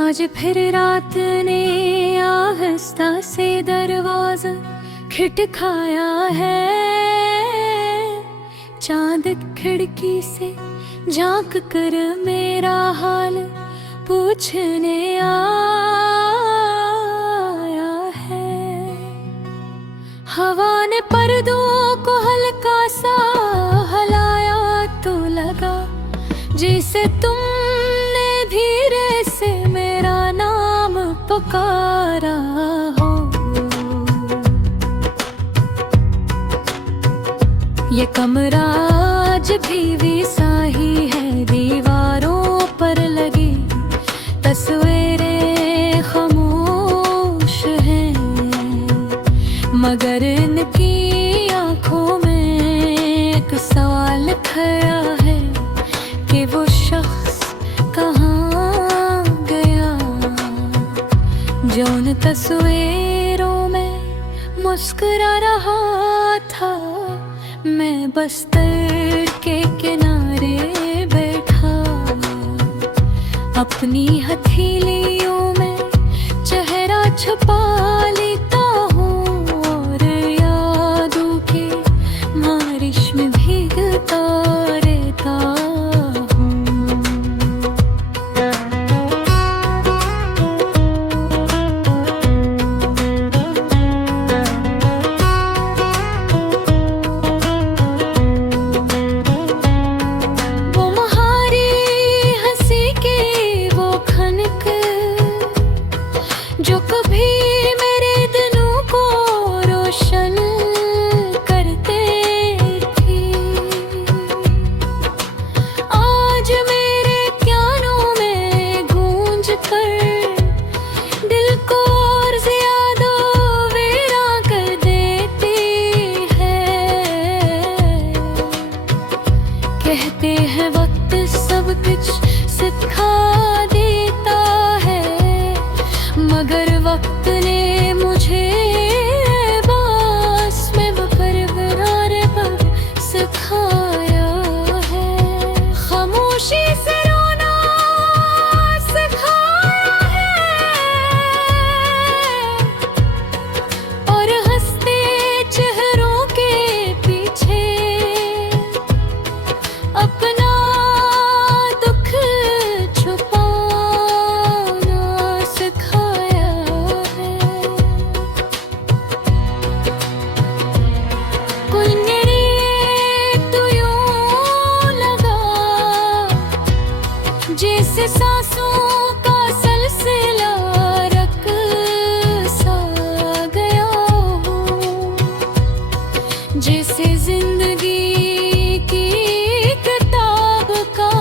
आज फिर रात ने आहिस्ता से दरवाजा खटखाया है। चांद खिड़की से झांक कर मेरा हाल पूछने आया है। हवा ने पर्दों को हल्का सा हलाया तो लगा जैसे तुमने धीरे से मेरा नाम पुकारा हो। ये कमरा आज भी वैसा ही है, दीवारों पर लगी तस्वीरें खामोश हैं, मगर इनकी आंखों में एक सवाल खड़ा है कि वो शख्स कहाँ गया जो उन तस्वीरों में मुस्कुरा रहा था। मैं बस्तर के किनारे बैठा अपनी हथेलियों में चेहरा छुपा लेता हूँ और यादों के बारिश में भीगता रहता हूँ। वो महारी हंसी की वो खनक जो कभी मेरे दिलों को रोशन करते थे, आज मेरे कानों में गूंज कर दिल को और ज्यादा वीरां कर देती है। कहते हैं वक्त सब कुछ सिखा देता है, मगर वक्त ने मुझे बस में बरकरार पग सिखाया है। खामोशी से रोना सिखाया है और हंसते चेहरों के पीछे अपना दुख छुपाना सिखाया है। कोई मेरे तो यूं लगा जैसे सांसों का सिलसिला रक सा गया हो, जैसे जिंदगी की किताब का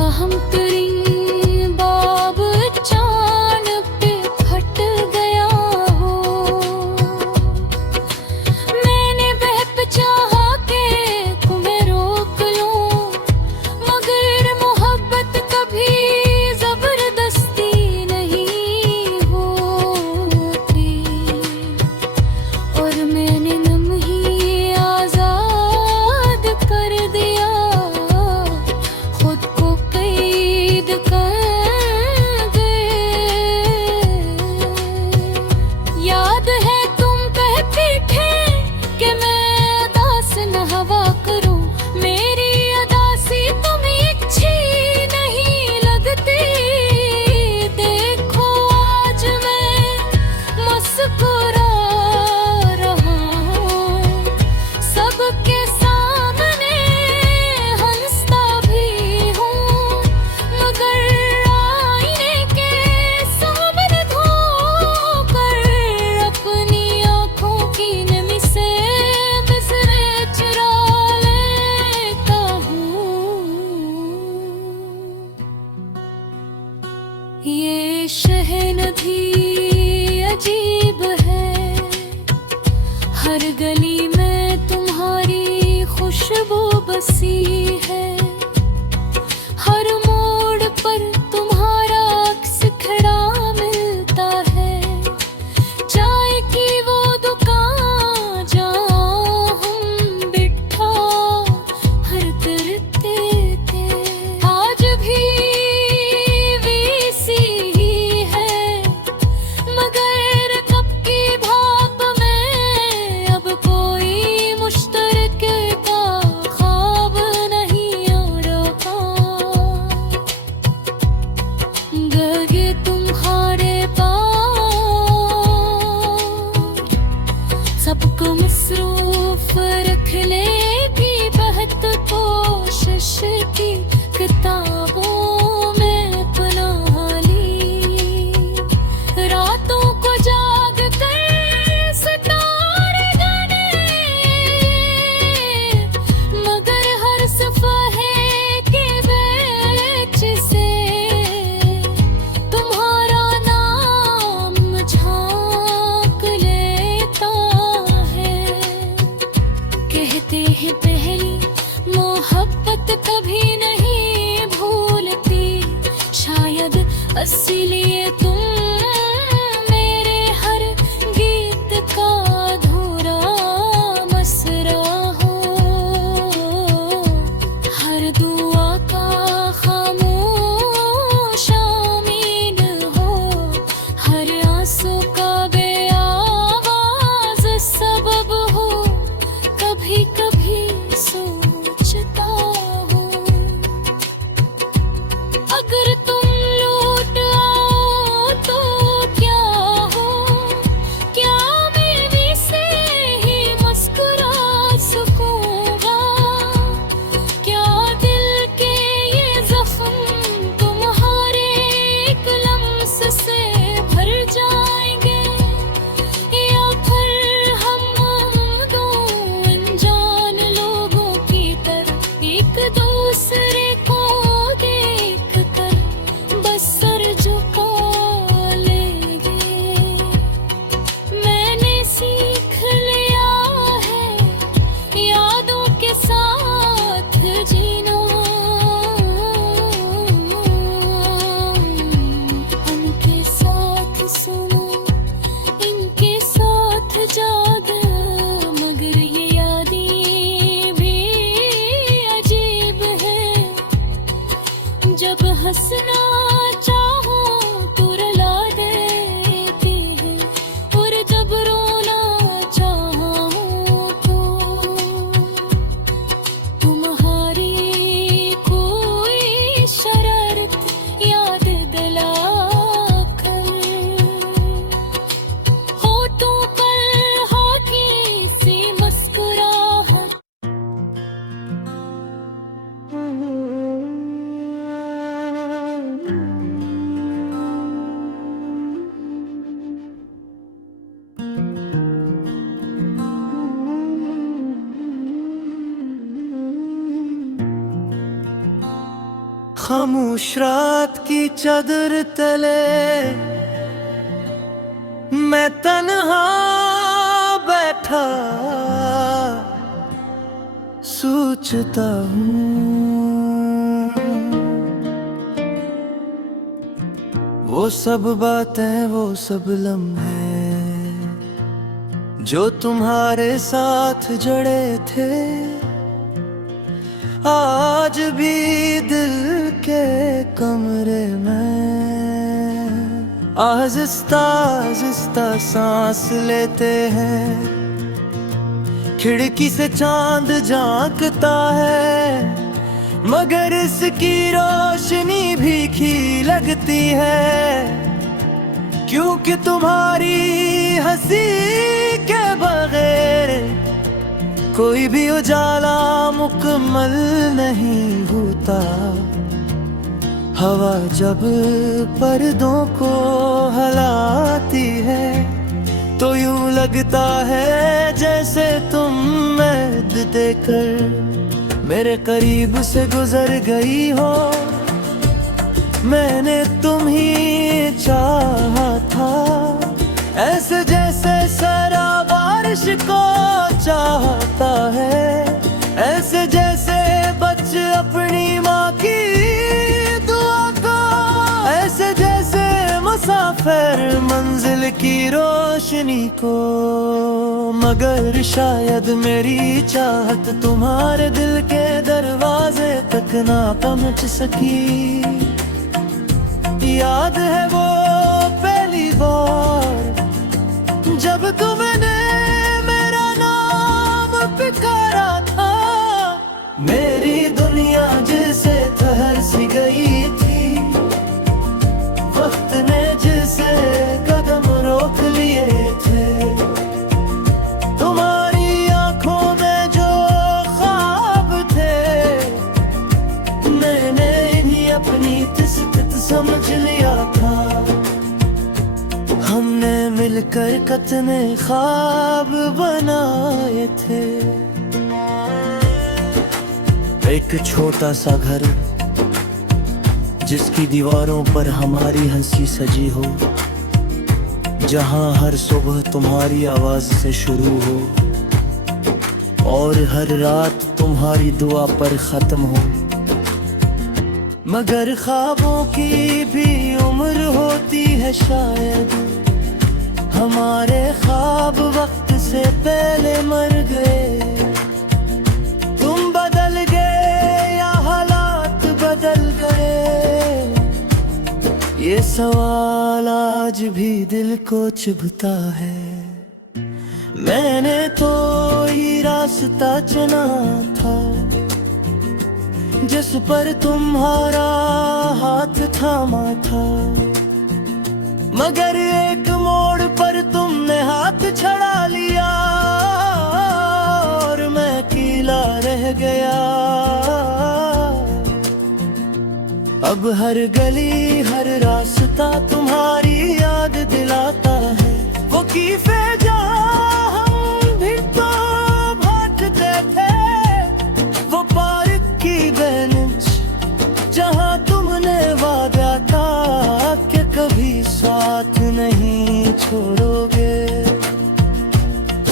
अहम तरीन बाब चांद पे फट गया हो। मैंने बहक चाहा के तुम्हें रोक लूं, मगर मोहब्बत कभी जबरदस्ती नहीं होती, और मैंने लम्हे आजाद कर दिया खुद को कैद कर गए। याद है तुम कहती थे कि मैं दास न हवा करूं, मेरी अदासी तुम्हें अच्छी नहीं लगती। देखो आज मैं मुस्कुरा रहा हूँ, सबके सामने हंसता भी हूँ, मगर आईने के सामने धोकर अपनी आँखों की नमी से नजरें चुरा लेता हूँ। ये शहर भी अजीब है, हर गली में तुम्हारी खुशबू बसी है, हर मोड़ पर तुम्हारा अक्स खड़ा मिलता है। चाय की वो दुकान जहाँ हम बिठा हर करते थे, आज भी देखता हूँ मैं पनाह ली, रातों को जाग कर सितारे गने, मगर हर सफ़हे के बीच से तुम्हारा नाम झांक लेता है। कहते हैं पहली मोहब्बत कभी नहीं भूलती, शायद इसीलिए तुम मेरे हर गीत का अधूरा मसरा हो, हर दुआ का खामोश आमीन हो, हर आंसू का बेआवाज़ सबब हो, कभी कभी सोचता हूँ अगर तुम लौट आओ तो क्या हो, क्या मैं भी से ही मुस्कुरा सकूँगा, क्या दिल के ये जख्म तुम्हारे एक लम्स से भर जाएंगे, या फिर हम दो अनजान लोगों की तरह एक दूसरे को देख कर बस सर झुका लेंगे। मैंने सीख लिया है यादों के साथ जीना, उनके साथ सोना, इनके साथ जागा, मगर ये यादें भी अजीब है, जब हंसना चाहो तो रुला देती है, और जब रोना चाहो तो तुम्हारी कोई शरारत याद दिला कर, होठों पर हल्की सी मुस्कुराहट। खामोश रात की चादर तले मैं तन्हा बैठा सोचता हूँ, वो सब बातें वो सब लम्हे जो तुम्हारे साथ जड़े थे, आज भी दिल के कमरे में आहिस्ता आहिस्ता सांस लेते हैं, खिड़की से चांद झांकता है, मगर इसकी रोशनी भीखी लगती है, क्योंकि तुम्हारी हंसी के बगैर कोई भी उजाला मुकम्मल नहीं होता। हवा जब पर्दों को हिलाती है तो यूं लगता है जैसे तुम मैद देकर मेरे करीब से गुजर गई हो। मैंने तुम ही चाहा था, ऐसे जैसे सरा बारिश को चाहता है, ऐसे जैसे बच्चे अपनी माँ की दुआ को, ऐसे जैसे मुसाफिर मंजिल की रोशनी को। मगर शायद मेरी चाहत तुम्हारे दिल के दरवाजे तक ना पहुँच सकी। याद है वो पहली बार जब तुमने मेरा नाम पुकारा था, मेरी दुनिया जैसे ठहर सी गई थी, वक्त ने जिसे कदम रोक लिए थे। तुम्हारी आंखों में जो ख्वाब थे मैंने मिलकर कितने ख्वाब बनाए थे। एक छोटा सा घर जिसकी दीवारों पर हमारी हंसी सजी हो, जहां हर सुबह तुम्हारी आवाज से शुरू हो और हर रात तुम्हारी दुआ पर खत्म हो। मगर ख्वाबों की भी उम्र होती है शायद, हमारे ख्वाब वक्त से पहले मर गए। तुम बदल गए या हालात बदल गए, ये सवाल आज भी दिल को चुभता है। मैंने तो ये रास्ता चुना था जिस पर तुम्हारा हाथ थामा था, मगर एक मोड़ पर तुमने हाथ छड़ा लिया और मैं अकेला रह गया। अब हर गली हर रास्ता तुम्हारी याद दिलाता है। वो कीफे जहाँ हम भी तो भागते थे, वो पार्क की बेंच जहाँ तुमने वादा था कि कभी साथ नहीं छोड़ोगे।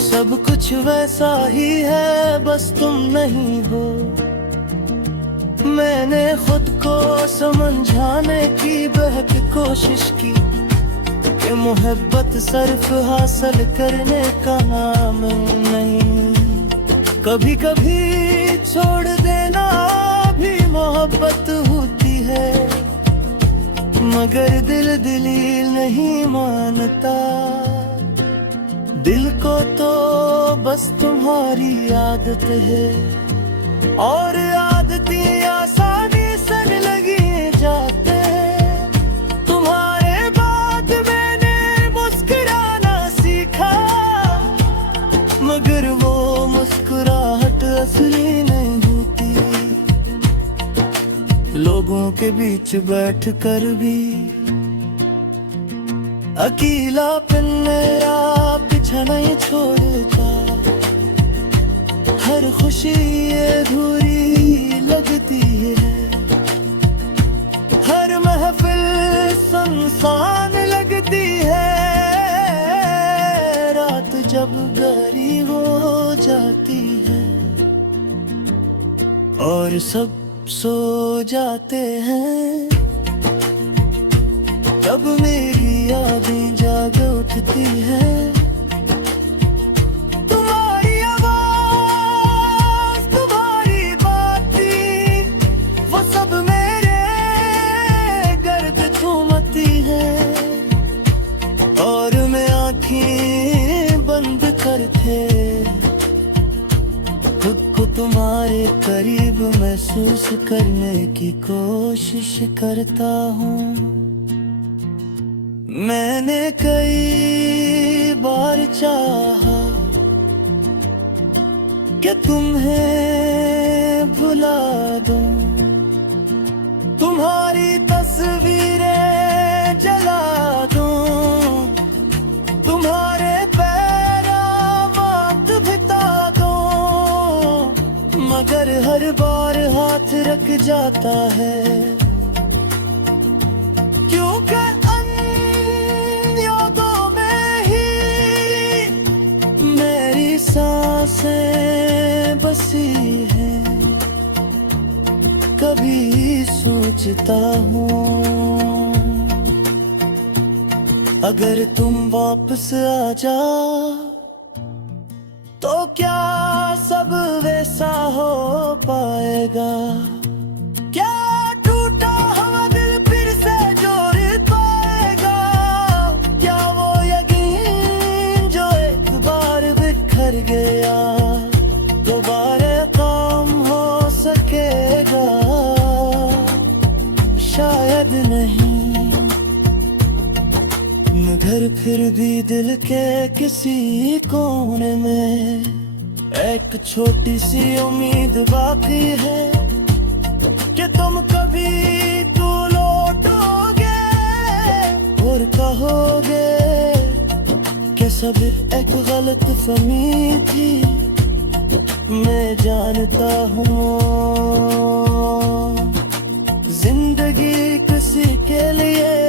सब कुछ वैसा ही है, बस तुम नहीं हो। मैंने खुद को समझाने की बेहद कोशिश की कि मोहब्बत सिर्फ हासिल करने का नाम नहीं। कभी कभी छोड़ देना भी मोहब्बत होती है, मगर दिल दलील नहीं मानता। दिल को तो बस तुम्हारी आदत है और आदती आसानी से लगी जाते। तुम्हारे बाद मैंने मुस्कुराना सीखा, मगर वो मुस्कुराहट असली नहीं होती। लोगों के बीच बैठ कर भी अकेलापन मेरा पीछा नहीं छोड़ता। हर खुशी अधूरी लगती है, हर महफिल सुनसान लगती है। रात जब गहरी हो जाती है और सब सो जाते हैं, तब मेरी यादें जाग उठती है। तुम्हारी आवाज तुम्हारी बातें वो सब मेरे गर्द थूमती है, और मैं आंखें बंद करके खुद को तुम्हारे करीब महसूस करने की कोशिश करता हूँ। मैंने कई बार चाहा कि तुम्हें भुला दूं, तुम्हारी तस्वीरें जला दूं, तुम्हारे पैरामात भिता दूं, मगर हर बार हाथ रख जाता है। क्योंकि सांसें बसी हैं, कभी सोचता हूँ अगर तुम वापस आ जाओ तो क्या सब वैसा हो पाएगा। क्या टूटा हुआ दिल फिर से जोड़ पाएगा। क्या वो यकीन जो एक बार बिखर गया दोबारा काम हो सकेगा। शायद नहीं, मगर फिर भी दिल के किसी कोने में एक छोटी सी उम्मीद बाकी है कि तुम कभी तो लौटोगे और कहोगे सब एक गलत फहमी थी, मैं जानता हूँ जिंदगी किसी के लिए